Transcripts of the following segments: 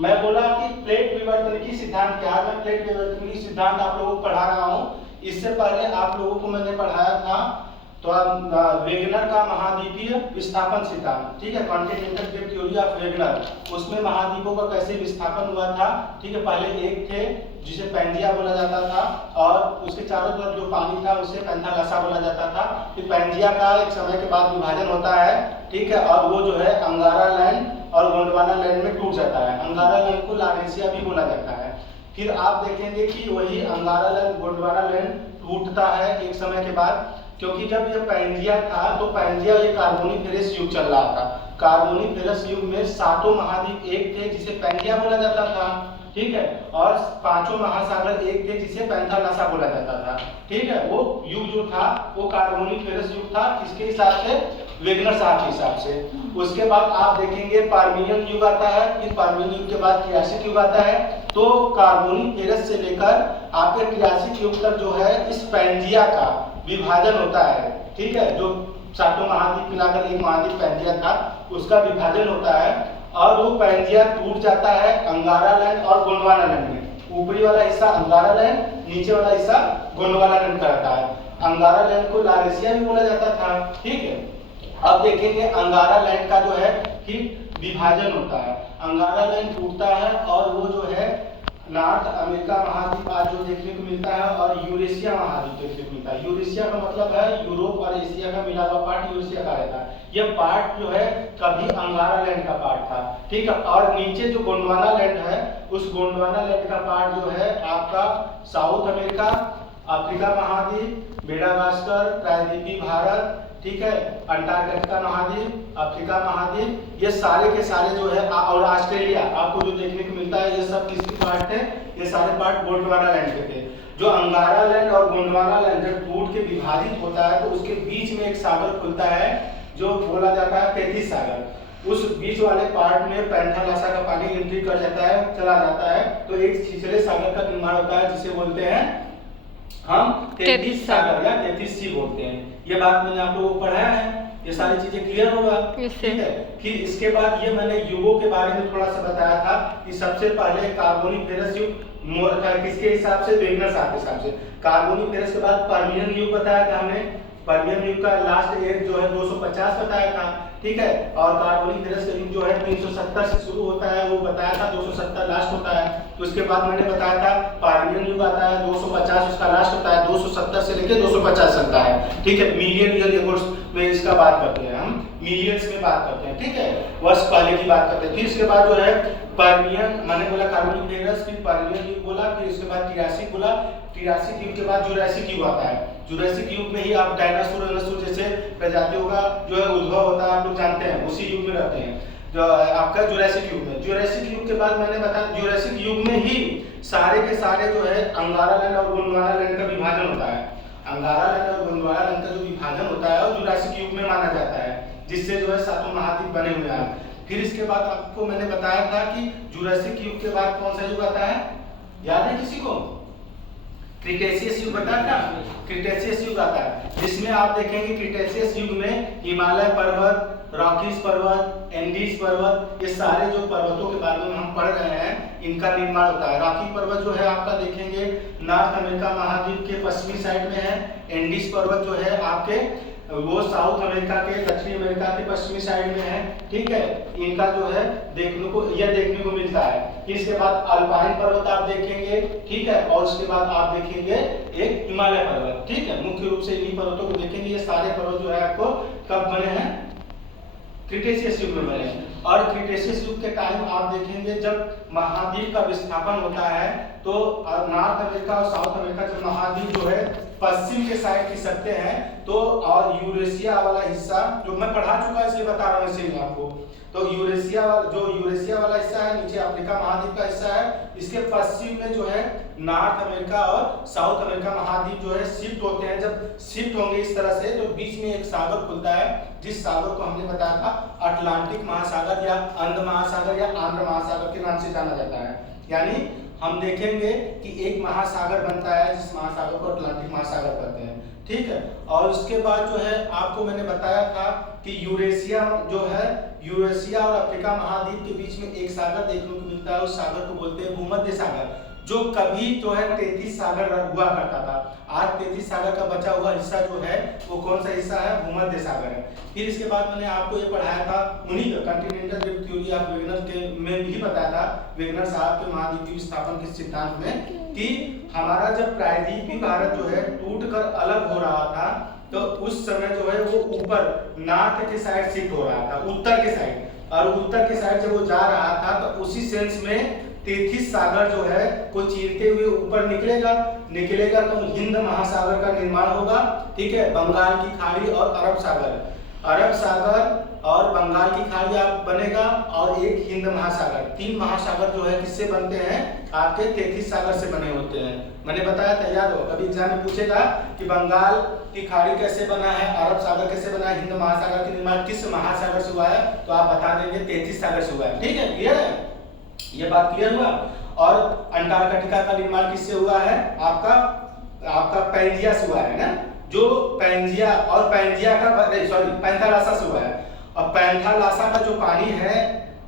मैं बोला कि प्लेट विवर्तनिकी सिद्धांत क्या है। मैं प्लेट विवर्तनिकी सिद्धांत आप लोगों को पढ़ा रहा हूँ। इससे पहले आप लोगों को मैंने पढ़ाया था तो वेगनर का महाद्वीपीय विस्थापन सिद्धांत, ठीक है, continental drift theory of Wegener. उसमें महाद्वीपों का कैसे विस्थापन हुआ था, ठीक है। पहले एक थे जिसे पैंजिया बोला जाता था और उसके चारों तरफ जो पानी था उसे पैंथालसा बोला जाता था। फिर पैंजिया का एक समय के बाद विभाजन होता है, ठीक है, और वो जो है अंगारा लैंड और गोंडवाना लैंड में टूट जाता है। अंगारा लैंड को लारेंसिया भी बोला जाता है। फिर आप देखेंगे कि वही अंगारा लैंड गोंडवाना लैंड टूटता है एक समय के बाद, क्योंकि जब ये पैंजिया था तो पैंजिया ये कार्बोनिफेरस युग चल रहा था। कार्बोनिफेरस युग में 7 महाद्वीप एक थे जिसे पैंजिया बोला जाता था, ठीक है, और 5 महासागर एक थे जिसे पैंथालसा बोला जाता था, ठीक है। वो युग जो था वो कार्बोनिफेरस युग था, किसके हिसाब से, वेगनर साहब के हिसाब से। उसके बाद आप देखेंगे पार्मियन युग आता है, फिर पार्मियन युग के बाद ट्रियासिक युग आता है। तो कार्बोनिफेरस से लेकर आपके ट्रियासिक युग तक जो है इस पैंजिया का विभाजन होता है, ठीक है। जो 7 महाद्वीप मिलाकर एक महाद्वीप पैंजिया था उसका विभाजन होता है और वो पैंजिया टूट जाता है अंगारा लैंड और गोंडवाना लैंड में। ऊपरी वाला हिस्सा अंगारा लैंड, नीचे वाला हिस्सा गोंडवाना लैंड का रहता है। अंगारा लैंड को लारेसिया भी बोला जाता था, ठीक है। अब देखेंगे अंगारा लैंड का जो है फिर विभाजन होता है। अंगारा लैंड टूटता है और वो जो है नॉर्थ अमेरिका महाद्वीप आज जो देखने को मिलता है और यूरेशिया महाद्वीप देखने को मिलता है। यूरेशिया का मतलब है यूरोप और एशिया का मिला हुआ पार्ट यूरेशिया का रहता है। यह पार्ट जो है कभी अंगारा लैंड का पार्ट था, ठीक है। और नीचे जो गोंडवाना लैंड है उस गोंडवाना लैंड का पार्ट जो है आपका साउथ अमेरिका, अफ्रीका महाद्वीप, मेडागास्कर, प्रायद्वीपीय भारत, ठीक है, अंटार्कटिका महाद्वीप, अफ्रीका महाद्वीप, ये सारे के सारे जो है और ऑस्ट्रेलिया आपको जो देखने को मिलता है ये सब किसके पार्ट है, ये सारे पार्ट गोंडवाना लैंड के थे। जो अंगारा लैंड और गोंडवाना लैंड जब टूट के विभाजित होता है तो उसके बीच में एक सागर खुलता है जो बोला जाता है तैतीस सागर। उस बीच वाले पार्ट में पैंथालसा का पानी एंट्री कर जाता है, चला जाता है, तो एक छिछले सागर का निर्माण होता है जिसे बोलते हैं हम तैतीस सागर या 33 सी बोलते हैं। ये बात मैंने आप लोगों को पढ़ाया है, ये सारी चीजें क्लियर होगा, ठीक है। फिर इसके बाद ये मैंने युगों के बारे में थोड़ा सा बताया था कि सबसे पहले कार्बोनिफेरस युग किसके हिसाब से, वेगनर साहब के हिसाब से। कार्बोनिफेरस के बाद पर्मियन युग बताया था हमने। पर्मियन युग का लास्ट एज जो है 250 बताया था, ठीक है। और कार्बोनिफेरस का युग जो है 370 से शुरू होता है, वो बताया था 270 लास्ट होता है। तो उसके बाद मैंने बताया था पर्मियन युग आता है 250 उसका लास्ट होता है, 270 से लेकर 250 तक का है, ठीक है। मिलियन ईयर रिकॉर्ड्स में इसका बात करते हैं, हम मिलियंस में बात करते हैं, ठीक है, वर्ष पहले की बात करते हैं। फिर इसके बाद जो है पर्मियन, मैंने बोला कार्बोनिफेरस, फिर पर्मियन युग बोला, फिर इसके बाद ट्रियासिक बोला। ट्रियासिक युग के बाद जुरासिक युग आता है। जुरासिक युग में ही आप डायनासोर जैसे प्रजातियों का जो है उद्भव होता है, आप लोग जानते हैं, उसी युग में रहते हैं जो आपका जुरासिक युग में। जुरासिक युग के बाद मैंने बताया जुरासिक युग में ही सारे के सारे जो है अंगारा लैंड और गोंडवाना लैंड का विभाजन होता है। अंगारा लैंड और गोंडवाना लैंड का जो विभाजन होता है वो जुरासिक युग में माना जाता है, जिससे जो है 7 महाद्वीप बने हुए हैं। फिर इसके बाद आपको मैंने बताया था कि जुरासिक युग के बाद कौन सा युग आता है, याद है किसी को? क्रिटेशियस युग बताया था, क्रिटेशियस युग आता है, जिसमें आप देखेंगे क्रिटेशियस युग में हिमालय पर्वत, रॉकीज पर्वत, एंडीज पर्वत, ये सारे जो पर्वतों के बारे में हम पढ़ रहे हैं इनका निर्माण होता है। रॉकी पर्वत जो है आपका देखेंगे नॉर्थ अमेरिका महाद्वीप के पश्चिमी साइड में है। एंडीज पर्वत जो है आपके वो साउथ अमेरिका के, दक्षिण अमेरिका के पश्चिमी साइड में है, ठीक है। इनका जो है देखने को मिलता है। इसके बाद अल्पाइन पर्वत आप देखेंगे, ठीक है, और उसके बाद आप देखेंगे एक हिमालय पर्वत, ठीक है। मुख्य रूप से इन्हीं पर्वतों को देखेंगे। ये सारे पर्वत जो है आपको कब बने हैं, क्रिटेशियस युग में बने हैं। और क्रिटेशियस युग के टाइम आप देखेंगे जब महाद्वीप का विस्थापन होता है तो नॉर्थ अमेरिका और साउथ अमेरिका जब महाद्वीप जो है पश्चिम के साइड खिसकते हैं तो, और यूरेशिया वाला हिस्सा जो मैं पढ़ा चुका इसलिए बता रहा हूँ इसीलिए आपको। तो यूरेशिया वाला हिस्सा है, नीचे अफ्रीका महाद्वीप का हिस्सा है, इसके पश्चिम में जो है नॉर्थ अमेरिका और साउथ अमेरिका महाद्वीप जो है शिफ्ट होते हैं। जब शिफ्ट होंगे इस तरह से तो बीच में एक सागर खुलता है, जिस सागर को हमने बताया था अटलांटिक महासागर या अंध महासागर या आंध्र महासागर के नाम से जाना जाता है। यानी हम देखेंगे कि एक महासागर बनता है जिस महासागर को अटलांटिक महासागर कहते हैं, ठीक है। और उसके बाद जो है आपको मैंने बताया था कि यूरेशिया जो है, यूरेशिया और अफ्रीका महाद्वीप के बीच में एक सागर देखने को मिलता है, उस सागर को बोलते हैं भूमध्य सागर, जो कभी जो है 33 सागर हुआ करता था। आज 33 सागर का बचा हुआ हिस्सा जो है वो कौन सा हिस्सा है, भूमध्य सागर है। फिर इसके बाद मैंने आपको ये पढ़ाया था उन्हीं continental drift theory of Wegener के में भी बताया था, वेगनर साहब के महाद्वीपीय विस्थापन के सिद्धांत में, कि हमारा जब प्रायद्वीपीय भारत जो है टूटकर अलग हो रहा था, तो उस समय जो है वो ऊपर नॉर्थ के साइड शिफ्ट हो रहा था, उत्तर के साइड, और उत्तर के साइड जब वो जा रहा था तो उसी सेंस में 33 सागर जो है को चीरते हुए ऊपर निकलेगा तो हिंद महासागर का निर्माण होगा, ठीक है। बंगाल की खाड़ी और अरब सागर और बंगाल की खाड़ी आप बनेगा, और एक हिंद महासागर, 3 महासागर जो है किससे बनते हैं, आपके 33 सागर से बने होते हैं। मैंने बताया था, याद हो, कभी एग्जाम में पूछेगा कि बंगाल की खाड़ी कैसे बना है, अरब सागर कैसे बना है, हिंद महासागर का निर्माण किस महासागर से हुआ है, तो आप बता देंगे 33 सागर से हुआ है, ठीक है। क्लियर है, ये बात क्लियर हुआ। और अंटार्कटिका का निर्माण किससे हुआ है, आपका पैंजिया से हुआ है ना, जो पैंजिया और पैंजिया का पैंथालासा से हुआ है। और पैंथालासा का जो पानी है,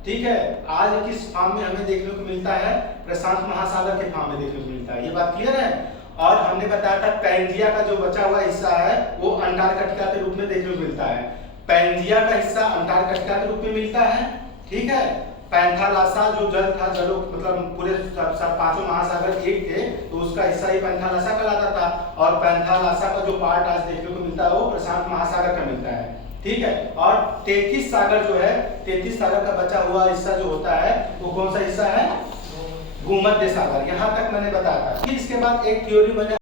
ठीक है, आज किस फॉर्म में हमें देखने को मिलता है, प्रशांत महासागर के फॉर्म में देखने को मिलता है, ये बात क्लियर है। और हमने बताया था पैंजिया का जो बचा हुआ हिस्सा है वो अंटार्कटिका के रूप में देखने को मिलता है, पैंजिया का हिस्सा अंटार्कटिका के रूप में मिलता है, ठीक है। पैंथालासा जो जल था, जलो मतलब पूरे सब 5 महासागर एक थे, तो उसका हिस्सा ही पैंथालासा कहलाता था, और पैंथालासा का जो पार्ट आज देखने को मिलता है वो प्रशांत महासागर का मिलता है, ठीक है। और 33 सागर जो है, 33 सागर का बचा हुआ हिस्सा जो होता है वो कौन सा हिस्सा है, भूमध्य सागर। यहाँ तक मैंने बताया था। फिर इसके बाद एक थ्योरी मैंने